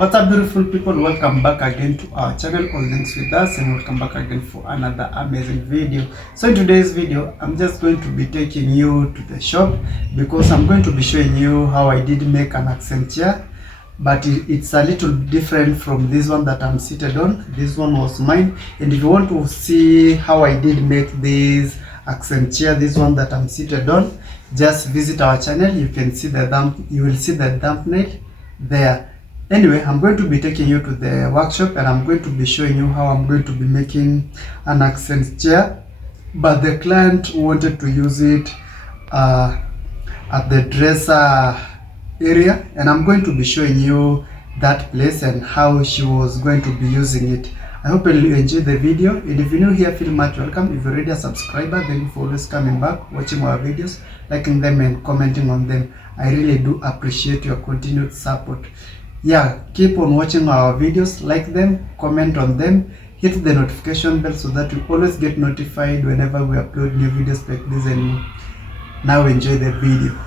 What's up, beautiful people? Welcome back again to our channel, All Things With Us, and welcome back again for another amazing video. So in today's video, I'm just going to be taking you to the shop because I'm going to be showing you how I did make an accent chair, but it's a little different from this one that I'm seated on. This one was mine, and if you want to see how I did make this accent chair, this one that I'm seated on, just visit our channel. You can see you will see the thumbnail there. Anyway, I'm going to be taking you to the workshop and I'm going to be showing you how I'm going to be making an accent chair, but the client wanted to use it at the dresser area, and I'm going to be showing you that place and how she was going to be using it. I hope you enjoyed the video, and if you're new here, feel much welcome. If you're already a subscriber, thank you for always coming back, watching our videos, liking them and commenting on them. I really do appreciate your continued support. Yeah, keep on watching our videos, like them, comment on them, hit the notification bell so that you always get notified whenever we upload new videos like this. And now enjoy the video.